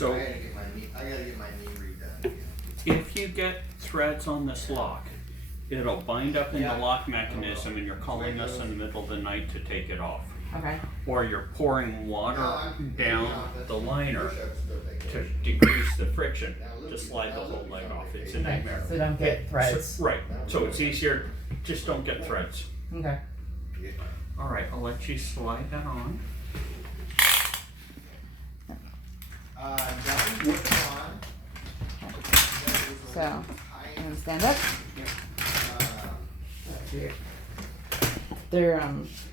So I gotta get my knee redone again. if you get threads on this lock, it'll bind up in the lock mechanism and you're calling us in the middle of the night to take it off. Okay. Or you're pouring water down the liner to decrease the friction to slide the whole leg off. It's a Okay. nightmare. So don't get threads. So, right. So it's easier, just don't get threads. Okay. All right, I'll let you slide that on. So, I'm gonna stand up. They're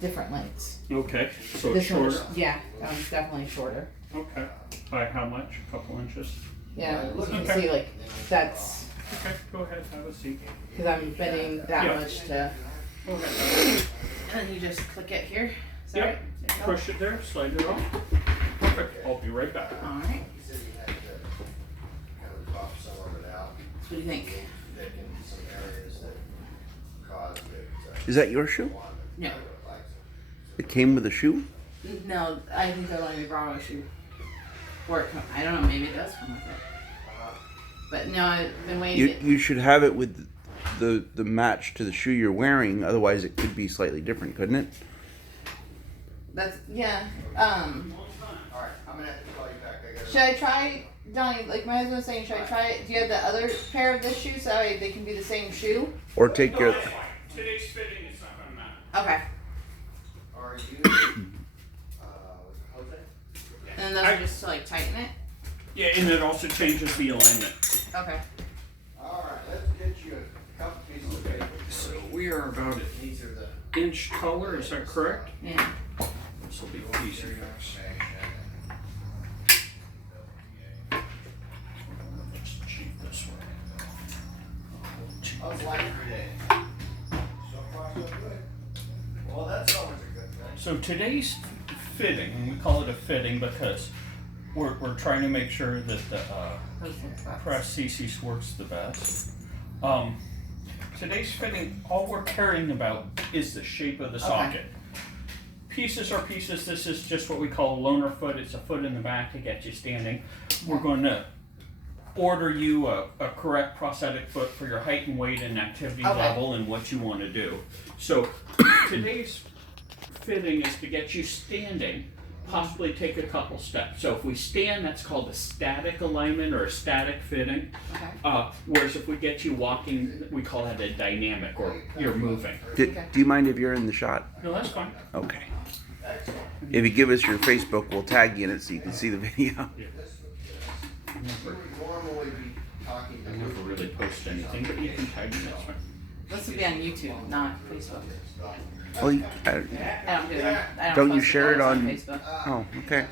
different lengths. Okay, so it's This shorter. one's, yeah, that one's definitely shorter. Okay. By how much? A couple inches? Yeah, you can Okay. see like that's Okay, go ahead, have a seat. because I'm bending that Yeah. much to. Okay. And then you just click it here. Is that Yep. right? There you go. Push it there, slide it off. Perfect, I'll be right back. All right. He said he had to kind of buff some of it out. So what do you think? Thick in some areas that caused it. Is that your shoe? No. It came with a shoe? No, I think they're letting me borrow a shoe. Or I don't know. Maybe it does come with it. But no, I've been waiting. You should have it with the match to the shoe you're wearing. Otherwise, it could be slightly different, couldn't it? That's yeah. Alright, I'm gonna have to call you back. I gotta. Should I try, Donnie? Like my husband was saying, should I try it? Do you have the other pair of this shoe so that way they can be the same shoe? Or take your. Today's fitting is not gonna matter. Okay. Are you, Jose? And those are just to like tighten it. Yeah, and it also changes the alignment. Okay. Alright, let's get you a couple pieces of paper. So we are about an These are the. inch taller, is that correct? Yeah. This will be easy fix. Just cheat this way. How's life today? So far, so good. Well, that's always a good thing. So today's fitting, and we call it a fitting because we're trying to make sure that the prosthesis works the best. Today's fitting, all we're caring about is the shape of the socket. Pieces are pieces. This is just what we call a loaner foot. It's a foot in the back to get you standing. We're going to order you a correct prosthetic foot for your height and weight and activity level and what you want to do. So today's fitting is to get you standing, possibly take a couple steps. So if we stand, that's called a static alignment or a static fitting. Okay. Whereas if we get you walking, we call that a dynamic, or you're moving. Do you mind if you're in the shot? No, that's fine. Okay. If you give us your Facebook, we'll tag you in it so you can see the video. We would normally be talking to I never really post anything, but you can tag me, that's fine. This would be on YouTube, not Facebook. Oh, I don't do that. I Don't you post share it photos on- Facebook. oh, okay.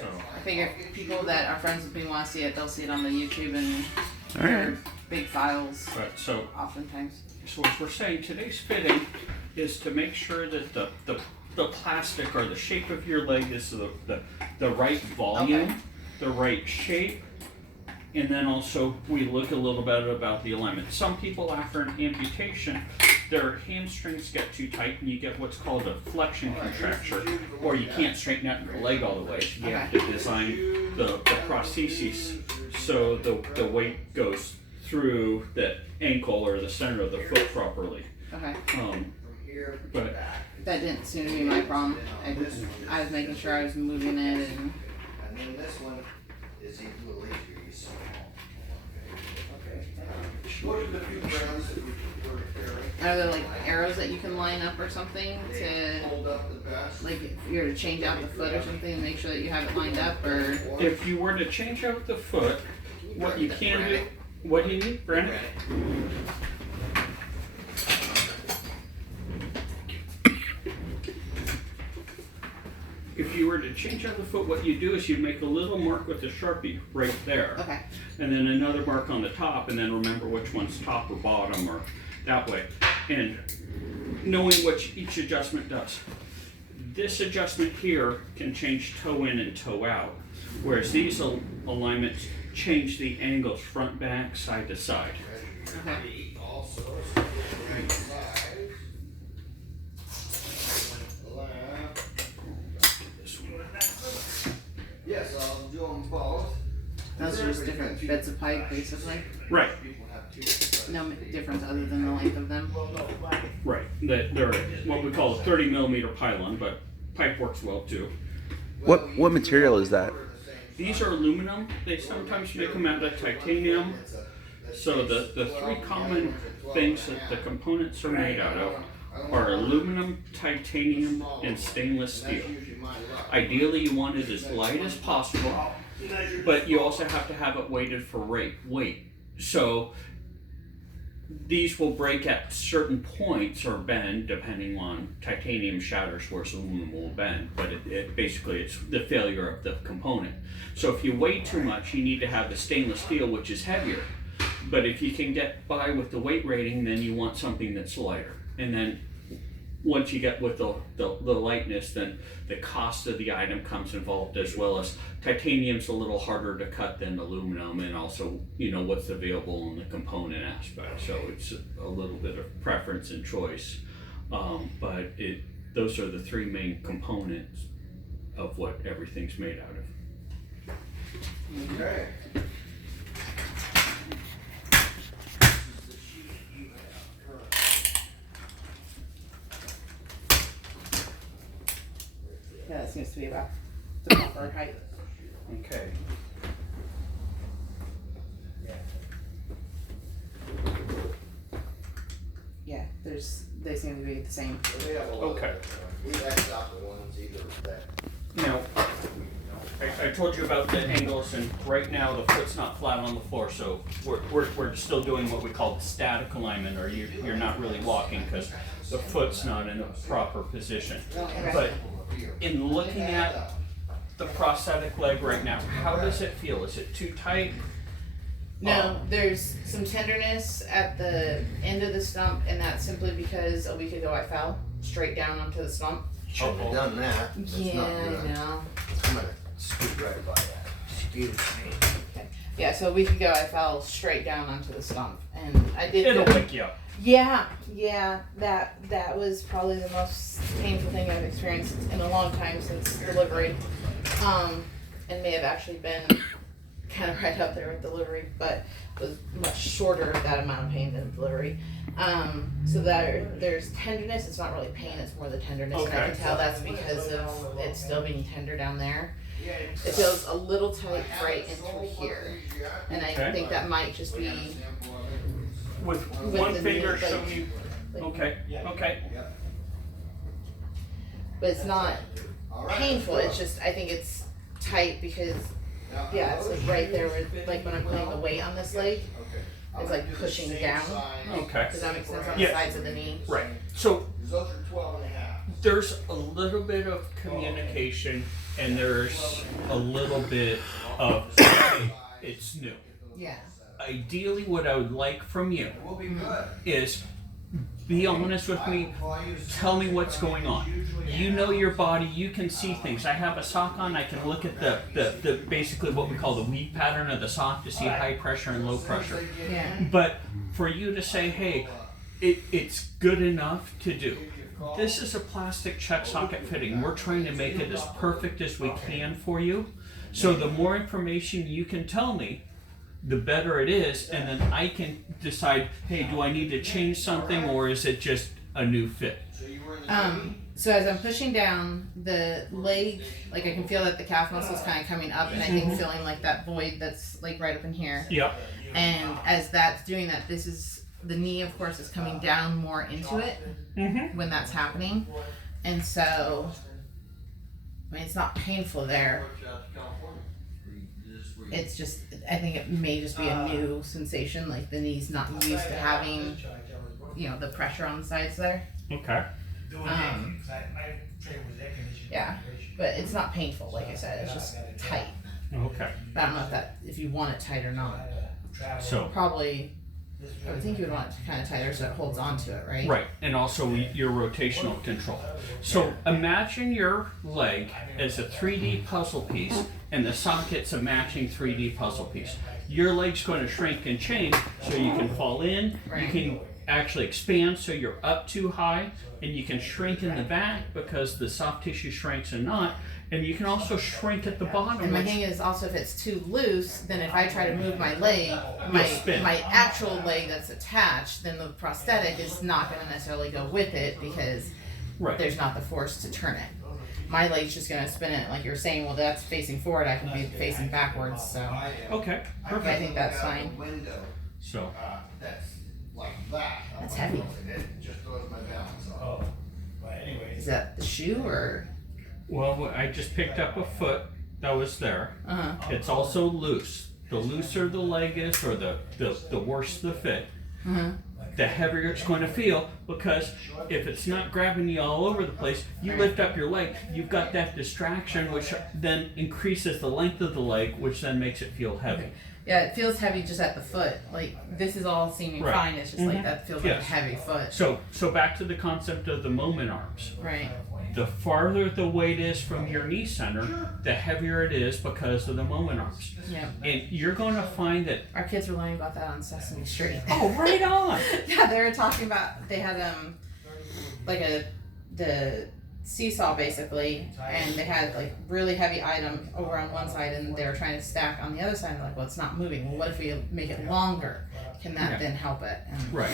So, I figure if people that are friends with me want to see it, they'll see it on the YouTube and All they're right. big files but so oftentimes. as we're saying, today's fitting is to make sure that the plastic or the shape of your leg is the right volume, Okay. the right shape, and then also we look a little bit about the alignment. Some people after an amputation, their hamstrings get too tight and you get what's called a flexion contracture, or you can't straighten out your leg all the way. So you have to design the prosthesis so the weight goes through the ankle or the center of the foot properly. Okay. But That didn't seem to be my problem. I was making sure I was moving it and. And then this one is even a little easier. You see. Okay. What are the few brands that we were carrying? Are there like arrows that you can line up or something to, Hold up the best. like, if you're to change out the foot or something and make sure that you have it lined up, or? if you were to change out the foot, what you can do, what do you need, Brandon? If you were to change out the foot, what you do is you make a little mark with the Sharpie right there. Okay. And then another mark on the top, and then remember which one's top or bottom or that way. And knowing what each adjustment does. This adjustment here can change toe in and toe out, whereas these alignments change the angles front, back, side to side. Okay. Also, right sides. Left. This one. Yes, I'll do them both. Those are just different bits of pipe, basically. Right. No difference other than the length of them. Right. They're what we call a 30 millimeter pylon, but pipe works well too. What material is that? These are aluminum. They sometimes make them out of titanium. So the three common things that the components are made out of are aluminum, titanium, and stainless steel. Ideally, you want it as light as possible, but you also have to have it weighted for weight. So these will break at certain points or bend depending on titanium shatters, whereas aluminum will bend, but basically it's the failure of the component. So if you weigh too much, you need to have the stainless steel, which is heavier. But if you can get by with the weight rating, then you want something that's lighter. And then once you get with the lightness, then the cost of the item comes involved, as well as titanium's a little harder to cut than aluminum, and also, you know, what's available in the component aspect. So it's a little bit of preference and choice. But those are the three main components of what everything's made out of. Okay. Yeah, that seems to be about the proper height. Okay. Yeah, they seem to be the same. Okay. We X'd out the ones either that. Now, I told you about the angles, and right now the foot's not flat on the floor, so we're still doing what we call the static alignment, or you're not really walking because the foot's not in a proper position. But in looking at the prosthetic leg right now, how does it feel? Is it too tight? No, there's some tenderness at the end of the stump, and that's simply because a week ago I fell straight down onto the stump. Shouldn't have done that. That's Yeah, not good. I know. I'm gonna scoot right by that. Excuse me. Yeah, so a week ago I fell straight down onto the stump, and I did. It'll wake you up. Yeah, that was probably the most painful thing I've experienced in a long time since delivery, and may have actually been kind of right up there with delivery, but was much shorter that amount of pain than delivery. So there's tenderness. It's not really pain. It's more the tenderness, and I Okay. can tell that's because of it still being tender down there. It feels a little tight right into here, and I Okay. think that might just be With With one the finger knee, like- showing you. Okay. but it's not painful. It's just I think it's tight because it's like right there with like when I'm putting the weight on this leg, it's like pushing down. Okay. Does that make sense on Yeah. the sides of the knee? Right. So Those are 12 and a half. there's a little bit of communication, and there's a little bit of it's new. Yeah. Ideally, what I would like from you We'll be good. is be honest with me. Tell me what's going on. You know your body. You can see things. I have a sock on. I can look at the basically what we call the weave pattern of the sock to see high pressure and low pressure. Yeah. But for you to say, hey, it's good enough to do. This is a plastic check socket fitting. We're trying to make it as perfect as we can for you. So the more information you can tell me, the better it is, and then I can decide, hey, do I need to change something, or is it just a new fit? So as I'm pushing down the leg, like I can feel that the calf muscle is kind of coming up, and I think feeling like that void that's like right up in here. Yep. And as that's doing that, this is the knee, of course, is coming down more into it when that's happening, and so I mean it's not painful there. It's just I think it may just be a new sensation, like the knee's not used to having, the pressure on the sides there. Okay. Yeah, but it's not painful, like I said. It's just tight. Okay. But I don't know if you want it tight or not. So. Probably, I would think you would want it kind of tighter so it holds onto it, right? Right, and also your rotational control. So imagine your leg as a 3D puzzle piece, and the socket's a matching 3D puzzle piece. Your leg's going to shrink and change so you can fall in, Right. you can actually expand so you're up too high, and you can shrink in the back because the soft tissue shrinks and not, And you can also shrink at the bottom. And my which- thing is also if it's too loose, then if I try to move my leg, spin. my actual leg that's attached, then the prosthetic is not going to necessarily go with it because right. there's not the force to turn it. My leg's just going to spin it like you're saying. Well, that's facing forward. I can be facing backwards. So Okay, I perfect. think that's fine. Window, So, that's like that. That's heavy. It just throws my balance off. Is that the shoe or? well, I just picked up a foot that was there. It's also loose. The looser the leg is, or the worse the fit, the heavier it's going to feel, because if it's not grabbing you all over the place, you lift up your leg, you've got that distraction, which then increases the length of the leg, which then makes it feel heavy. Yeah, it feels heavy just at the foot. Like this is all seeming Right. fine. It's just like that feels like a Yes. heavy foot. So back to the concept of the moment arms. Right. The farther the weight is from your knee center, the heavier it is because of the moment arms. Yeah. And you're going to find that, Our kids were learning about that on Sesame Street. oh, right on. Yeah, they were talking about they had like the seesaw basically, and they had like really heavy item over on one side, and they were trying to stack on the other side. And they're like, well, it's not moving. Well, what if we make it longer? Can that Yeah. then help it? And Right.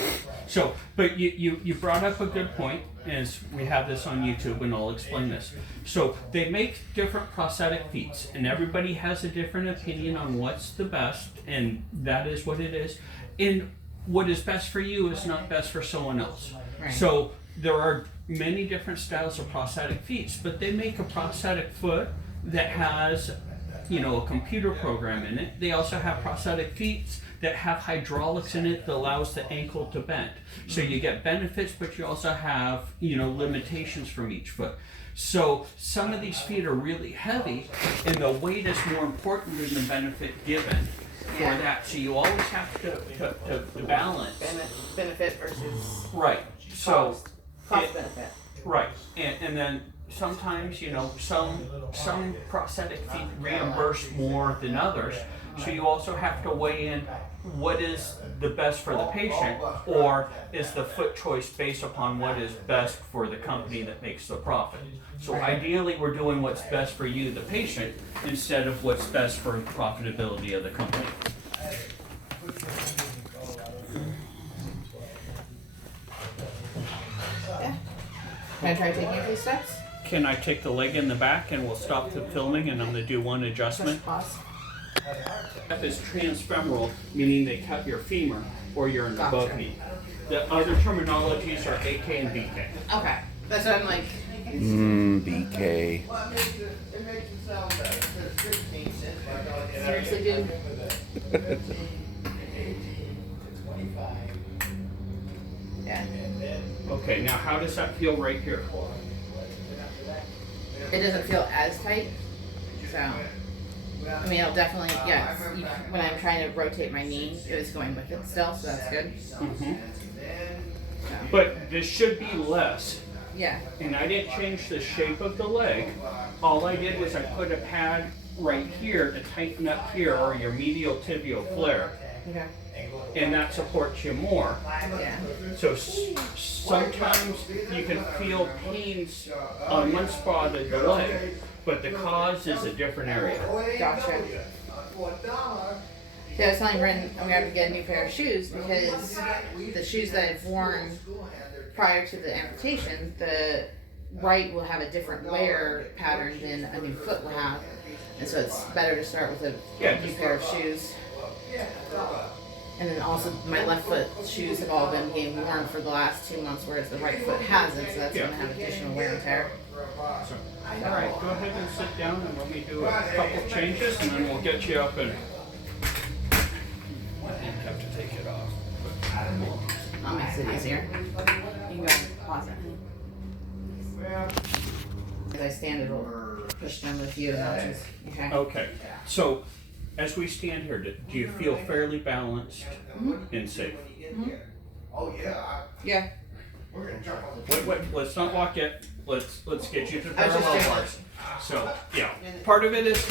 So, but you brought up a good point, as we have this on YouTube, and I'll explain this. So they make different prosthetic feet, and everybody has a different opinion on what's the best, and that is what it is. And what is best for you is not best for someone else. Right. So there are many different styles of prosthetic feet, but they make a prosthetic foot that has, a computer program in it. They also have prosthetic feet that have hydraulics in it that allows the ankle to bend. So you get benefits, but you also have, limitations from each foot. So some of these feet are really heavy, and the weight is more important than the benefit given for Yeah. that. So you always have to balance. benefit versus Right. So cost it- benefit. right, and then sometimes some prosthetic feet reimburse more than others. So you also have to weigh in what is the best for the patient, or is the foot choice based upon what is best for the company that makes the profit. So ideally, we're doing what's best for you, the patient, instead of what's best for the profitability of the company. Yeah. Can I try taking a few steps? Can I take the leg in the back and we'll stop the filming, and I'm gonna do one adjustment? Pause. F is transfemoral, meaning they cut your femur or you're in the Gotcha. above knee. The other terminologies are AK and BK. Okay. That's what I'm like. BK. Well, it makes it sound better. It's 15 cents. Seriously, dude. 18 to 25. Yeah. Okay, now how does that feel right here? It doesn't feel as tight. So, I mean, it'll definitely, yeah. When I'm trying to rotate my knee, it was going with it still, so that's good. But this should be less, Yeah. and I didn't change the shape of the leg. All I did was I put a pad right here to tighten up here, or your medial tibial flare, Okay. and that supports you more. Yeah. So sometimes you can feel pains on one spot of the leg, but the cause is a different area. Gotcha. Yeah, I was telling Brendan I'm gonna have to get a new pair of shoes because the shoes that I've worn prior to the amputation, the right will have a different wear pattern than a new foot will have. And so it's better to start with a new pair of shoes. And then also my left foot shoes have all been being worn for the last 2 months, whereas the right foot hasn't, so that's gonna have additional wear and tear. All right, go ahead and sit down and let me do a couple changes, and then we'll get you up and. I didn't have to take it off. That makes it easier. You can go and pause it. As I stand, it'll push down a few notches. Okay. Okay, so as we stand here, do you feel fairly balanced and safe? Oh, yeah. Yeah. We're going to jump on the Wait, let's not walk yet. Let's get you to I was just parallel doing bars. So, yeah, part of it is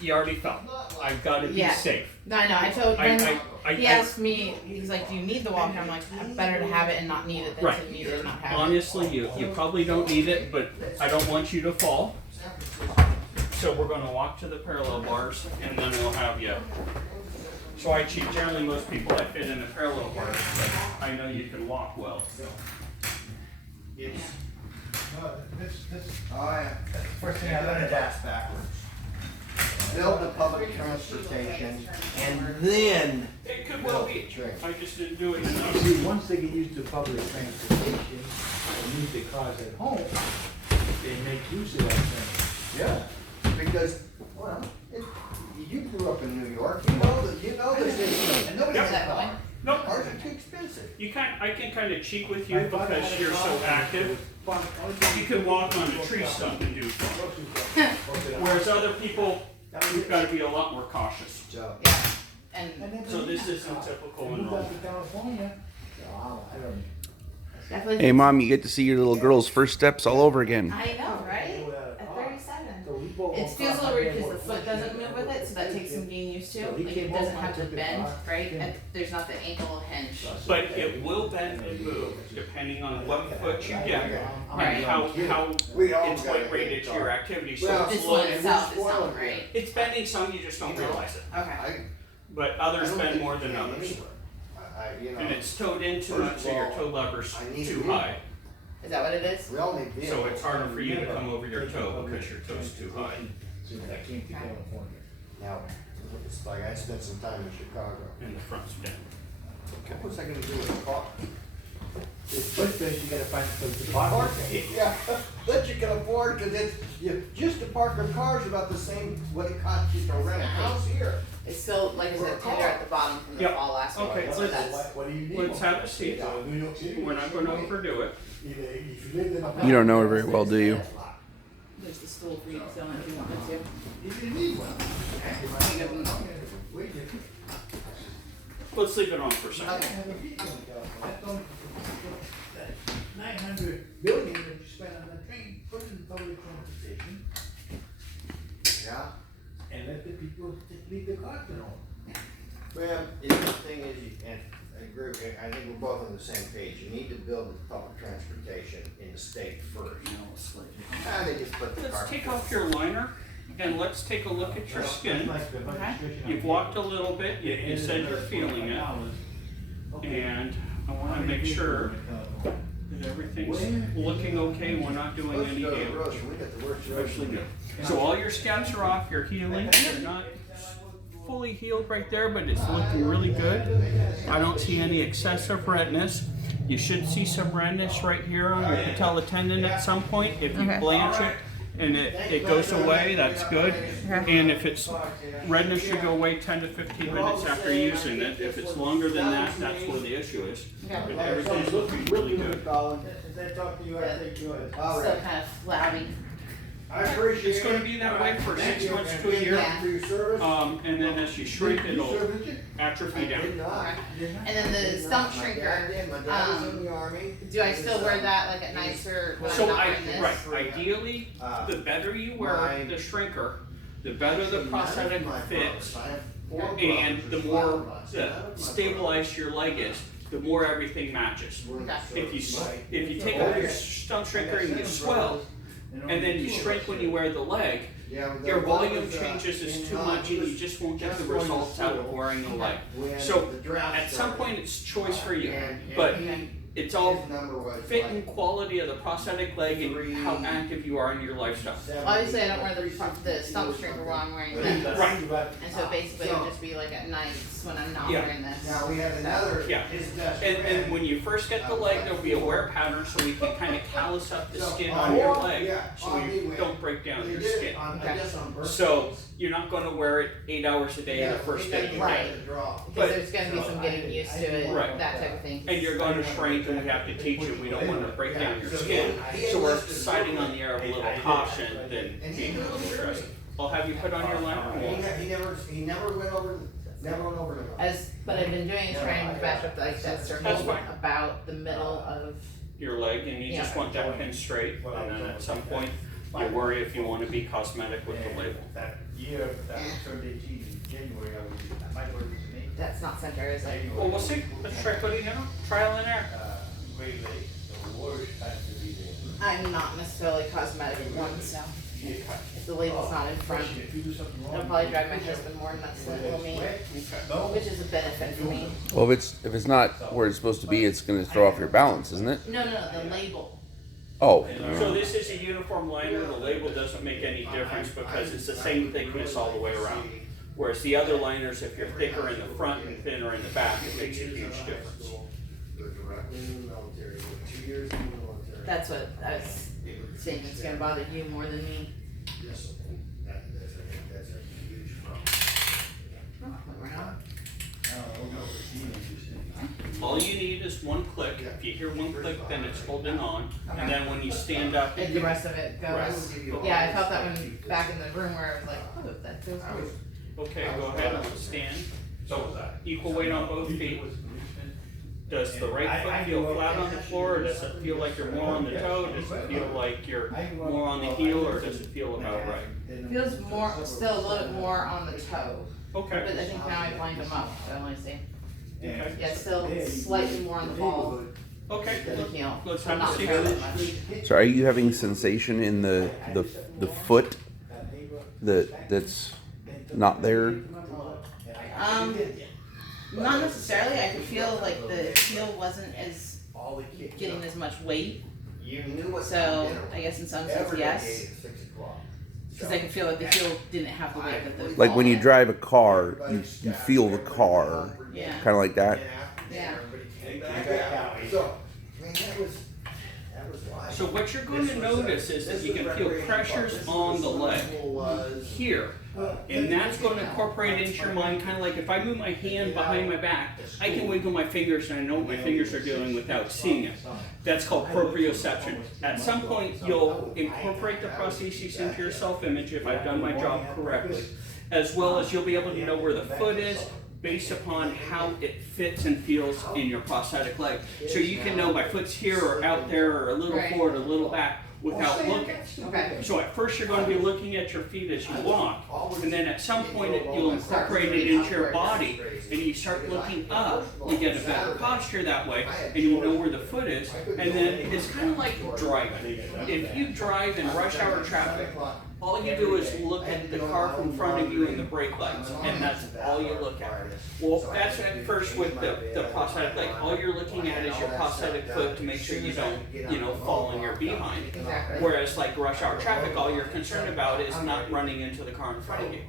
you already felt. I've got to be Yeah. safe. No, I know. I told Brendan. I He asked me. He's like, "Do you need the walker?" I'm like, "Better to have it and not need it than Right. to need it and not have it." Honestly, you probably don't need it, but I don't want you to fall. So we're gonna walk to the parallel bars and then we'll have you. So I cheat, generally most people I fit in the parallel bars, but I know you can walk well. It's, No, this, oh yeah. that's the first thing I learned. That's backwards. Build the public transportation and then. It could well be. I just didn't do it enough. See, once they get used to public transportation and use their cars at home, they make use of that thing. Yeah, because, well, you grew up in New York, you know that, and nobody Is has that a car. going? Nope. Cars are too expensive. I can kind of cheat with you because you're so active. You can walk on a tree stump and do stuff. Whereas other people, you've got to be a lot more cautious. So, Yeah, and So this isn't typical Moved enrollment. out to California, so I don't. definitely. Hey, Mom, you get to see your little girl's first steps all over again. I know, right? At 37. So we both. It feels a little weird because the foot doesn't move with it, so that takes some getting used to. So he Like came it doesn't over, have to took the bend, car, right? came- And there's not the ankle hinge. But it will bend and move depending on what foot you get Right. and how We all it's got weight a rated big to your car. activity. So Well, it's This one slow. itself is spoiled not, right? It's bending some, you just don't realize it. Okay. I, But I others don't bend think more you than can others. anywhere. You know, And it's towed in too much, so your toe lever's I need too to high. Is that what it is? we all need vehicles. So it's harder for you to come over your toe because your toe's too high. Since I came to California. Now, it's like I spent some time in Chicago. And the front's bent. What was I gonna do with a car? First place, you gotta find a place to park. Yeah, that you can afford, cause it's, just to park your car's about the same, what it costs you to rent a house here. It's still, like I said, tender at the bottom from the Yep. fall last week. Okay, So let's- that's, What do you need? Let's have a seat. New York City. We're not going to overdo it. Either if you lived in a. You don't know her very well, do you? there's the stool for you to sit on if you wanted to. If you need one. Wait, you Let's leave it on for a second. Okay. have a vehicle in California. That's only, that 900 billion that you spend on the train, put it in public transportation Yeah. and let the people just leave the cars at home. Well, the thing is, and I agree, I think we're both on the same page, you need to build the public transportation in the state first. And they just put the car. Let's take off your liner and let's take a look at your skin. You've walked a little bit, you said you're feeling it, and I want to make sure that everything's looking okay, we're not doing Let's any go to damage. Roche, we got the worst. Especially good. So all your scabs are off, you're healing, you're not fully healed right there, but it's looking really good. I don't see any excessive redness. You should see some redness right here on your patella tendon at some point. If you Okay. blanch it and it goes away, that's good. And if it's, redness should go away 10 to 15 minutes after using it. If it's longer than that, that's where the issue is. Okay. But everything's looking really good. If they talk to you, I think good. All Still right, kind of flabby. I appreciate it. It's going to be that way for 6 months to a year. Yeah. For your service. And then as you shrink, You it'll serviced it? atrophy I did down. not. And then the stump My dad shrinker, did. My dad was in the army. do I still wear that like at nights or when I'm So not wearing this? right, ideally, the better you wear the shrinker, the better the prosthetic fits, and the more stabilized your leg is, the more everything matches. If you take off your stump shrinker and you swell, and then you shrink when you wear the leg, your volume changes is too much and you just won't get the results out of wearing the leg. So at some point it's choice for you, but it's all fit and quality of the prosthetic leg and how active you are in your lifestyle. Obviously, I don't wear the stump shrinker while I'm wearing this. Right. And so basically, it would just be like at nights when I'm not Yeah. wearing this. Now, we have another. Yeah. And when you first get the leg, there'll be a wear pattern so we can kind of callus up the skin on your leg so you don't break down your skin. So you're not going to wear it 8 hours a day the first day you Right. get it. Because there's going to be some getting used to it, Right. that type of thing. And you're going to shrink and we have to teach you, we don't want to break down your skin. So we're deciding on the air of a little caution than being a little aggressive. I'll have you put on your liner and we'll He never went over the. But I've been doing is trying to match up like that circle That's fine. about the middle of. your leg and you just want that pin straight. And then at some point, you worry if you want to be cosmetic with the label. That year, that Sunday in January, I might work with me. That's not center, is it? Well, we'll see. Let's try putting it on. Trial and error. Great Lake, the worst time to be there. I'm not necessarily cosmetic one, so. if the label's not in front. If you do something wrong. It'll probably drive my husband more nuts than it will me, which is a benefit for me. Well, if it's not where it's supposed to be, it's going to throw off your balance, isn't it? No, the label. Oh. So this is a uniform liner. The label doesn't make any difference because it's the same thickness all the way around. Whereas the other liners, if you're thicker in the front and thinner in the back, it makes a huge difference. That's what I was saying, it's gonna bother you more than me. All you need is one click. If you hear one click, then it's holding on. And then when you stand up, And the rest of it goes. Rest. Yeah, I felt that one back in the room where I was like, oh, that feels good. okay, go ahead and stand. So equal weight on both feet. Does the right foot feel flat on the floor, or does it feel like you're more on the toe? Does it feel like you're more on the heel, or does it feel about right? Feels more, still a little bit more on the toe. Okay. But I think now I've lined them up, so let me see. Okay. Yeah, still slightly more on the ball Okay. than the heel. Let's So have a not seat. very much. So are you having sensation in the foot that's not there? Not necessarily. I could feel like the heel wasn't as getting as much weight. So I guess in some sense, yes. Because I could feel like the heel didn't have the weight that the Like ball when you had. drive a car, you feel the car, Yeah. kind of like that. Yeah. So what you're going to notice is that you can feel pressures on the leg here. And that's going to incorporate into your mind, kind of like if I move my hand behind my back, I can wiggle my fingers and I know what my fingers are doing without seeing it. That's called proprioception. At some point, you'll incorporate the prosthesis into your self-image if I've done my job correctly, as well as you'll be able to know where the foot is based upon how it fits and feels in your prosthetic leg. So you can know my foot's here or out there or a little forward, a little back, without looking. Okay. So at first you're going to be looking at your feet as you walk, and then at some point you'll incorporate it into your body, and you start looking up, you get a better posture that way, and you know where the foot is, and then it's kind of like driving. If you drive in rush hour traffic, all you do is look at the car in front of you and the brake lights, and that's all you look at. Well, that's at first with the prosthetic leg. All you're looking at is your prosthetic foot to make sure you don't, fall in your behind. Exactly. Whereas like rush hour traffic, all you're concerned about is not running into the car in front of you.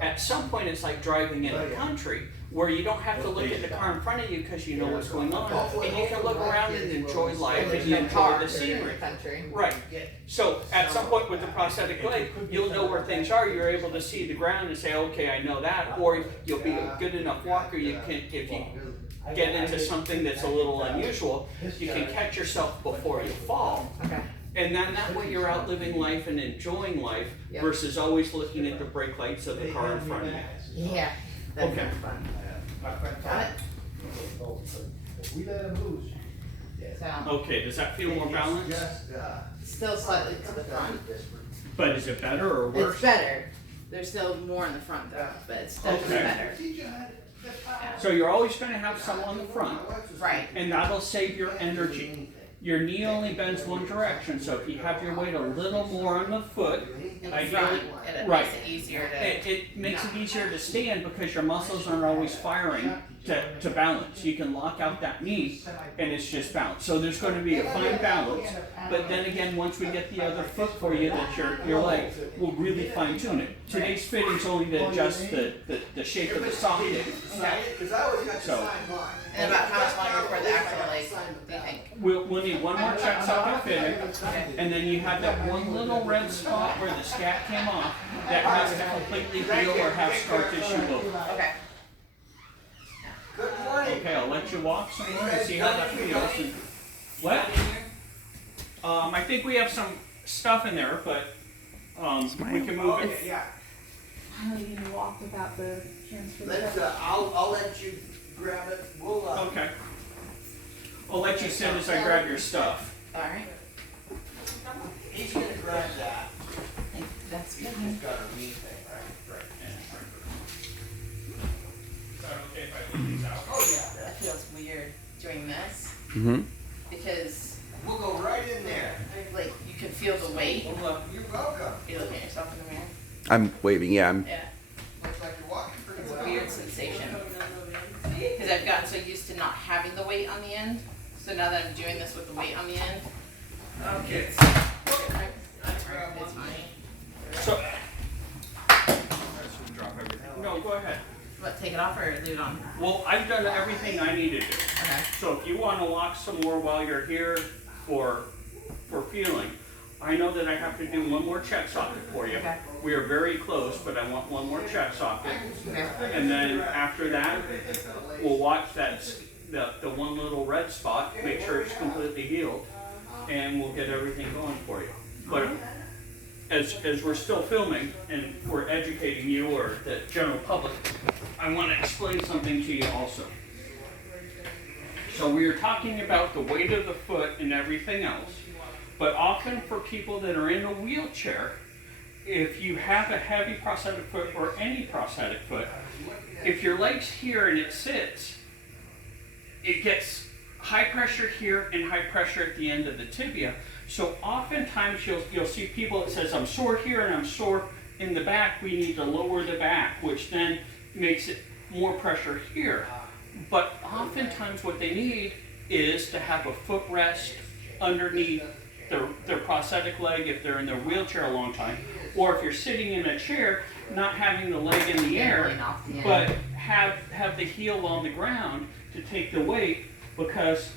At some point, it's like driving in the country, where you don't have to look at the car in front of you because you know what's going on, and you can look around and enjoy life and you enjoy the scenery. Right. So at some point with the prosthetic leg, you'll know where things are. You're able to see the ground and say, okay, I know that. Or you'll be a good enough walker. You can, if you get into something that's a little unusual, you can catch yourself before you fall. Okay. And then that way you're out living life and enjoying life versus always looking at the brake lights of the car in front of you. Yeah. That's Okay. fun. Got it? We let them loose. So, Okay, does that feel more balanced? still slightly to the front. But is it better or worse? It's better. There's still more in the front though, but it's definitely Okay. better. So you're always going to have some on the front, Right. and that'll save your energy. Your knee only bends one direction, so if you have your weight a little more on the foot, In the ideally, front, and it right. makes it easier to. It makes it easier to stand because your muscles aren't always firing to balance. You can lock out that knee and it's just balance. So there's going to be a fine balance, but then again, once we get the other foot for you, that's your leg, we'll really fine tune it. Today's fitting's only to adjust the shape of the socket. So And about how much longer for the actual leg do you think? we'll need one more check socket fitting, and then you have that one little red spot where the scat came off that has to completely heal or have scar tissue move. Okay. Okay, I'll let you walk some more and see how that feels. And what? I think we have some stuff in there, but we can move it. How are you gonna walk without the transfer? I'll let you grab it, we'll, Okay. I'll let you sit as I grab your stuff. Alright. he's gonna grab that. That's good. He's got a knee thing, right? Is that okay if I leave these out? Oh, yeah. That feels weird doing this Mm-hmm. because We'll go right in there. like you can feel the weight. Well, You're welcome. You're looking at yourself in the I'm waving. Yeah, I'm. Yeah. It's a weird sensation. Because I've gotten so used to not having the weight on the end. So now that I'm doing this with the weight on the end, it's fine. So, no, go ahead. What, take it off or leave it on? Well, I've done everything I need to do. Okay. So if you want to lock some more while you're here for feeling, I know that I have to do one more check socket for you. Okay. We are very close, but I want one more check socket. Okay. And then after that, we'll watch the one little red spot, make sure it's completely healed, and we'll get everything going for you. But as we're still filming and we're educating you or the general public, I want to explain something to you also. So we are talking about the weight of the foot and everything else, but often for people that are in a wheelchair, if you have a heavy prosthetic foot or any prosthetic foot, if your leg's here and it sits, it gets high pressure here and high pressure at the end of the tibia. So oftentimes you'll see people that says, I'm sore here and I'm sore in the back. We need to lower the back, which then makes it more pressure here. But oftentimes what they need is to have a footrest underneath their prosthetic leg if they're in their wheelchair a long time, or if you're sitting in a chair, not having the leg in the air, but have the heel on the ground to take the weight, because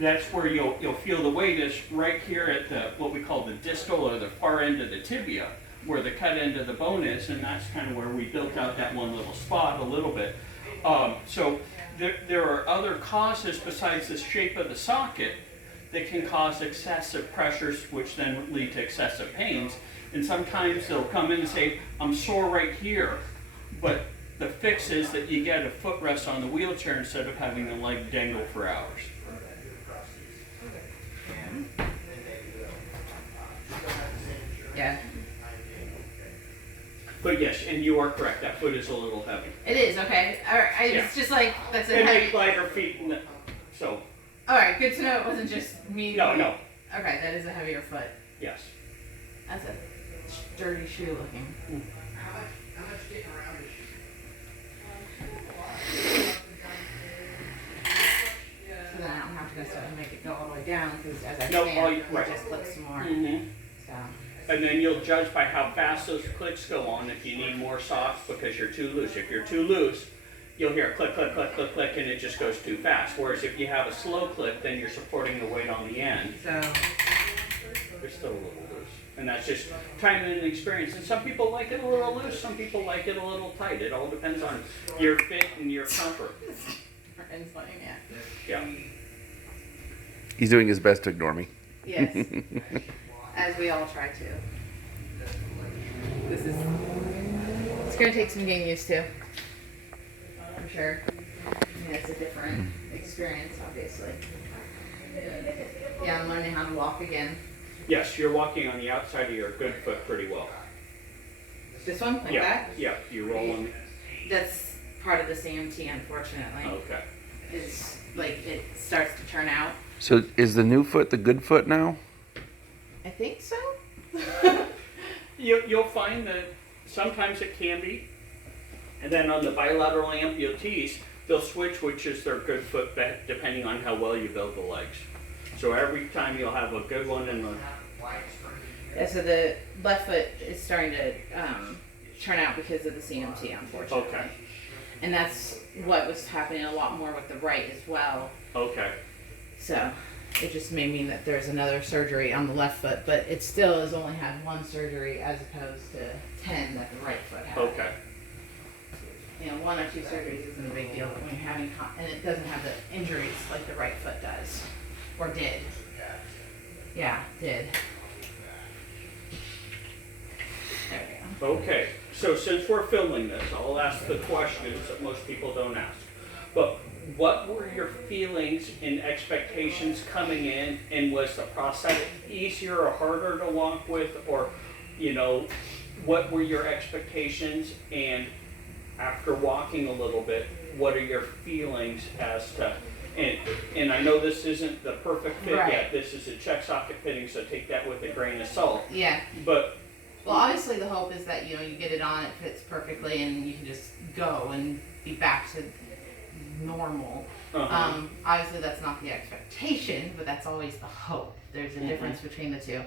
that's where you'll feel the weight is right here at the what we call the distal or the far end of the tibia, where the cut end of the bone is, and that's kind of where we built out that one little spot a little bit. So there are other causes besides the shape of the socket that can cause excessive pressures, which then lead to excessive pains. And sometimes they'll come in and say, I'm sore right here, but the fix is that you get a footrest on the wheelchair instead of having the leg dangle for hours. Yeah. But yes, and you are correct, that foot is a little heavy. It is, okay. Alright, it's just like, that's a And heavy. make lighter feet, so, Alright, good to know it wasn't just me. no, Okay, that is a heavier foot. yes. That's a dirty shoe looking. How much getting around is So then I don't have to necessarily make it go all the way down, because as I No, stand, right. it just clicks some more. Mm-hmm. So, And then you'll judge by how fast those clicks go on if you need more socks because you're too loose. If you're too loose, you'll hear click, click, click, click, click, and it just goes too fast. Whereas if you have a slow click, then you're supporting the weight on the end. so They're still a little loose. And that's just time and experience. And some people like it a little loose, some people like it a little tight. It all depends on your fit and your comfort. and playing, Yeah. He's doing his best to ignore me. Yes. As we all try to. It's gonna take some getting used to. I'm sure. I mean, it's a different experience, obviously. Yeah, I'm learning how to walk again. Yes, you're walking on the outside of your good foot pretty well. This one, like Yeah, that? yeah, you roll on. That's part of the CMT, unfortunately. Okay. Is like it starts to turn out. So is the new foot the good foot now? I think so. You'll find that sometimes it can be, and then on the bilateral amputees, they'll switch which is their good foot depending on how well you build the legs. So every time you'll have a good one and Yeah, so the left foot is starting to turn out because of the CMT, unfortunately. Okay. And that's what was happening a lot more with the right as well. Okay. So it just may mean that there's another surgery on the left foot, but it still has only had one surgery as opposed to 10 that the right foot had. Okay. You know, 1 or 2 surgeries isn't a big deal, but when you're having, and it doesn't have the injuries like the right foot does, or did. Yeah, did. There we go. Okay. So since we're filming this, I'll ask the questions that most people don't ask. But what were your feelings and expectations coming in, and was the prosthetic easier or harder to walk with, or, you know, what were your expectations, and after walking a little bit, what are your feelings as to, and I know this isn't the perfect fit Right. yet, this is a check socket fitting, so take that with a grain of salt, Yeah. but Well, obviously the hope is that, you get it on, it fits perfectly, and you can just go and be back to normal. Obviously that's not the expectation, but that's always the hope. There's a difference between the two.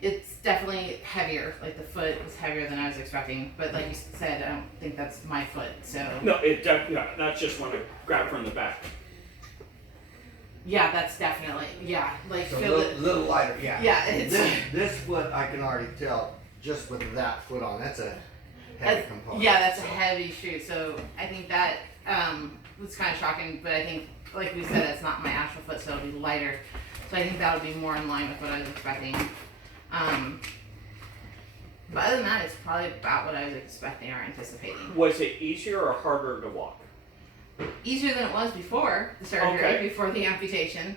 It's definitely heavier. Like, the foot was heavier than I was expecting, but like you said, I don't think that's my foot, so. No, that's just when I grab from the back. Yeah, that's definitely, like, So a feel it. little lighter, yeah. Yeah, it's- This foot, I can already tell, just with that foot on, that's a heavy component. Yeah, that's a heavy shoe, so I think that, was kind of shocking, but I think, like we said, it's not my actual foot, so it'll be lighter. So I think that'll be more in line with what I was expecting. But other than that, it's probably about what I was expecting or anticipating. Was it easier or harder to walk? Easier than it was before the surgery, Okay. before the amputation.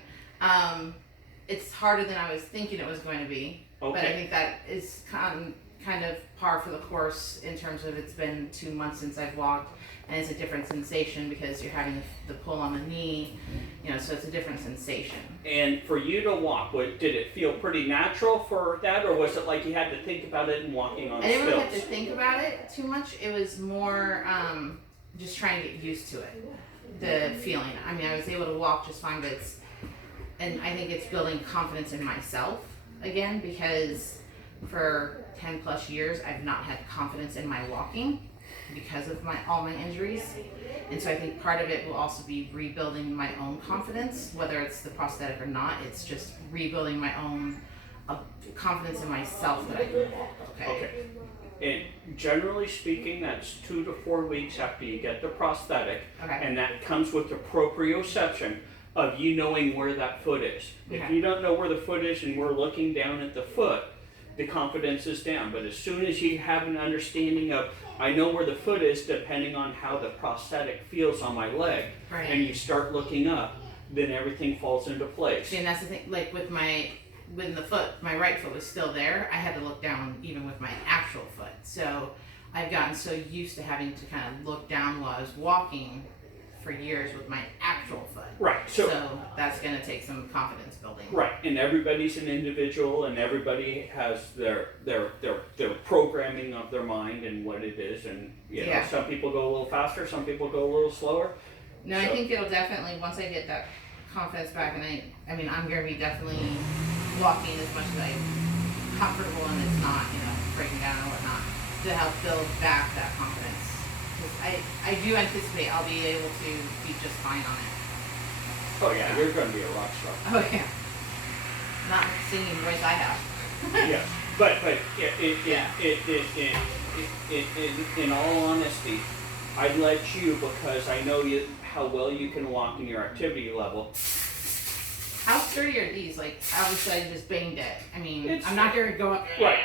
It's harder than I was thinking it was going to be. But I Okay. think that is kind of par for the course in terms of it's been 2 months since I've walked, and it's a different sensation because you're having the pull on the knee, so it's a different sensation. And for you to walk, did it feel pretty natural for that, or was it like you had to think about it and walking on I didn't really have to stilts? think about it too much. It was more just trying to get used to it, the feeling. I mean, I was able to walk just fine, but and I think it's building confidence in myself again, because for 10 plus years I've not had confidence in my walking because of all my injuries. And so I think part of it will also be rebuilding my own confidence, whether it's the prosthetic or not. It's just rebuilding my own confidence in myself that I can walk Okay. And generally speaking, that's 2 to 4 weeks after you get the prosthetic, Okay. and that comes with the proprioception of you knowing where that foot is. If Okay. you don't know where the foot is and we're looking down at the foot, the confidence is down. But as soon as you have an understanding of, I know where the foot is depending on how the prosthetic feels on my leg, Right. and you start looking up, then everything falls into place. See, and that's the thing, like with the foot, my right foot was still there. I had to look down even with my actual foot. So I've gotten so used to having to kind of look down while I was walking for years with my actual foot. Right. So that's going to take some confidence building. Right, and everybody's an individual, and everybody has their programming of their mind and what it is, and Yeah. some people go a little faster, some people go a little slower. No, I So- think it'll definitely, once I get that confidence back, and I mean, I'm going to be definitely walking as much as I'm comfortable and it's not, breaking down or whatnot, to help build back that confidence. Because I do anticipate I'll be able to be just fine on it. Oh yeah, you're going to be a rock star. Oh yeah. Not the singing voice I have. Yes, but Yeah. in all honesty, I let you because I know how well you can walk in your activity level. How sturdy are these? Like, obviously I just banged it. I mean, It's- I'm not going to go up Right,